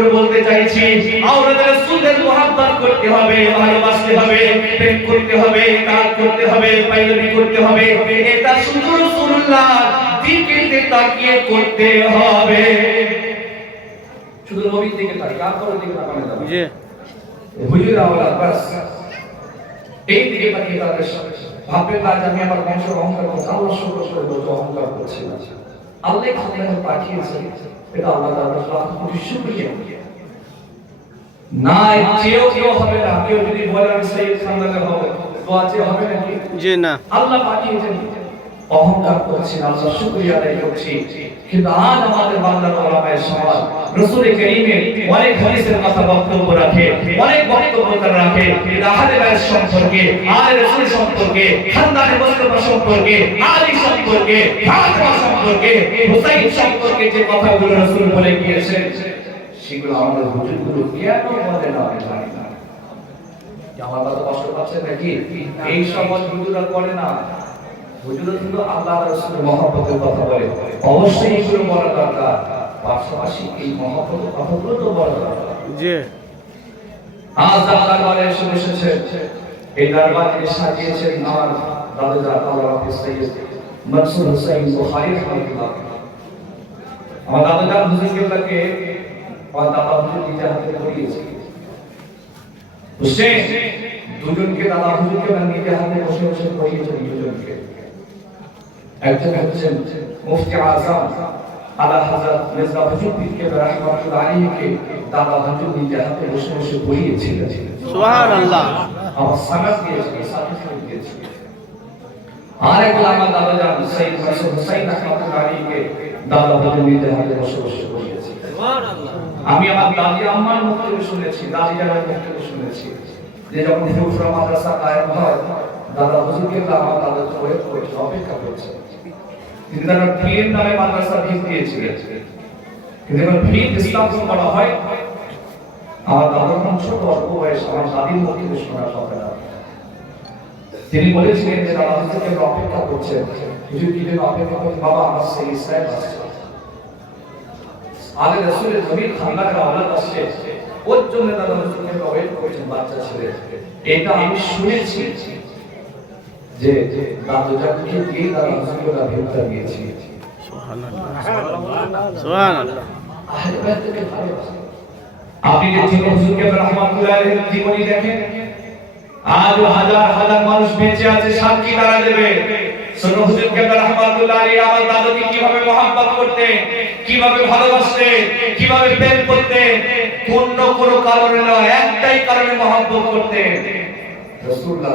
করে বলতে চাইছি আওলাদ রাসূলের মোহাব্বত করতে হবে ভালোবাসতে হবে প্রেম করতে হবে তার করতে হবে পাইলবি করতে হবে। এটা শুধু রাসূলুল্লাহ দিকে তাকিয়ে করতে হবে। শুধু নবীর দিকে তাকিয়ে আর কারোর দিকে তাকানো যাবে। জি। হুজুর আওলাদ বাস এই দিকে তাকিয়ে তাদের ভাববেন না যে আমি আমার বংশের অহংকার করছি আল্লাহ শুকর করে অহংকার করছি না। আল্লাহ খাদ্য পাঠিয়েছে এটা আল্লাহ তাআলা লাখ কোটি শুকরিয়া। না কেউ কেউ হবে না কেউ যদি বলে আমি সেই খানদানের হবে তো আছে হবে নাকি? জি না। আল্লাহ পাঠিয়েছেন। অহংকার করছি না, আল্লাহ শুকরিয়া আদায় করছি। কিন্তু আজ আমাদের বাংলার ওলামায়ে সমাজ, রাসূল কারীমের অনেক হাদিসের কথা বক্তব্য রাখে, অনেক বক্তব্য তারা রাখে, কিন্তু আহলে বাইত সম্পর্কে, আহলে রাসূল সম্পর্কে, খানদানে মুস্তাফা সম্পর্কে, আলী সম্পর্কে, ফাতিমা সম্পর্কে, হুসাইন সম্পর্কে যে কথাগুলো রাসূল বলে গিয়েছেন, সেগুলো আমাদের হুজুরগুলো কেন বলে না আমার কথা কষ্ট পাচ্ছে নাকি? এই সমাজ হুজুরা করে না। হুজুরা শুধু আল্লাহ রাসূলের মহব্বতের কথা বলে। অবশ্যই এগুলো বলা দরকার। পাশাপাশি এই মহব্বতের কথাগুলো তো বলা দরকার। জি। আজ আপনার দরবারে এসে বসেছে এই দরবারে সাজিয়েছেন আমার দাদা আল্লাহ সৈয়দ মনসুর হুসাইন বুখারী রাহমাতুল্লাহ আমার দাদা জান হুজুর আমার দাদা হুজুর নিজে হাতে করিয়েছে। হুসেন দুজনকে দাদা হুজুরকে নিজে হাতে বসে বসে পড়িয়েছেন দুজনকে। একজন হচ্ছেন মুফতি আজম আলা হযরত মির্জা হুজুর পীরকে রাহমাতুল্লাহ আলাইহিকে দাদা হুজুর নিজে হাতে বসে বসে পড়িয়েছিলেন। সুবহানাল্লাহ। আমার সানাত দিয়েছে সার্টিফিকেট দিয়েছে। আর একজন আমার দাদা জান সৈয়দ মাসুদ হুসাইন রাহমাতুল্লাহ আলাইহিকে দাদা হুজুর নিজে হাতে বসে বসে পড়িয়েছে। আমি আমার দাদি আম্মার মুখ থেকে শুনেছি দাদি জানার মুখ থেকে শুনেছি যে যখন হিউফরা মাদ্রাসা কায়েম হয় দাদা হুজুরকে আমার দাদা ওয়েট করেছে অপেক্ষা করছে। কিন্তু তারা পীর নামে মাদ্রাসা ভিত দিয়েছিলেন। কিন্তু এবার ভিত স্থাপন করা হয়, আমার দাদা তখন অল্প বয়স আমার মুখ থেকে শোনার কথা না। তিনি বলেছিলেন যে দাদা হুজুরকে অপেক্ষা করছেন হুজুর কি জন্য অপেক্ষা করছেন বাবা, আমার সেই সাহেব আসছে। আলে রসুলের জমির খানদানের আওলাদ আসছে। ওর জন্য দাদা হুজুরকে ওয়েট করেছেন বাচ্চা ছেলে। এটা আমি শুনেছি। যে জানকে দিয়ে হুজুরকে ওরা ভেতর দিয়েছি। সুবহানাল্লাহ ভালোবাসে। আপনি যে জীবন দেখেন? হাজার হাজার মানুষ বেঁচে আছে তারা দেবে। রহমাতুল্লাহ আলাইহি আমার কীভাবে মহব্বত করতে, কীভাবে ভালোবাসতে, কীভাবে প্রেম করতে অন্য কোনো কারণে না একটাই কারণে মহব্বত করতে। রাসূলুল্লাহ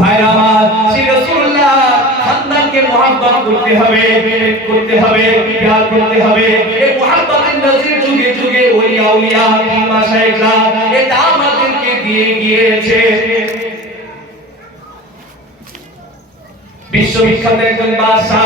ভাইরা আমার সেই রাসূলুল্লাহ খানদানকে মহব্বত করতে হবে করতে হবে প্যার করতে হবে। এই মহব্বতের নজির যুগে যুগে ওলিয়া উলিয়া মাশায়েখরা বিশ্ববিখ্যাত একজন বাদশা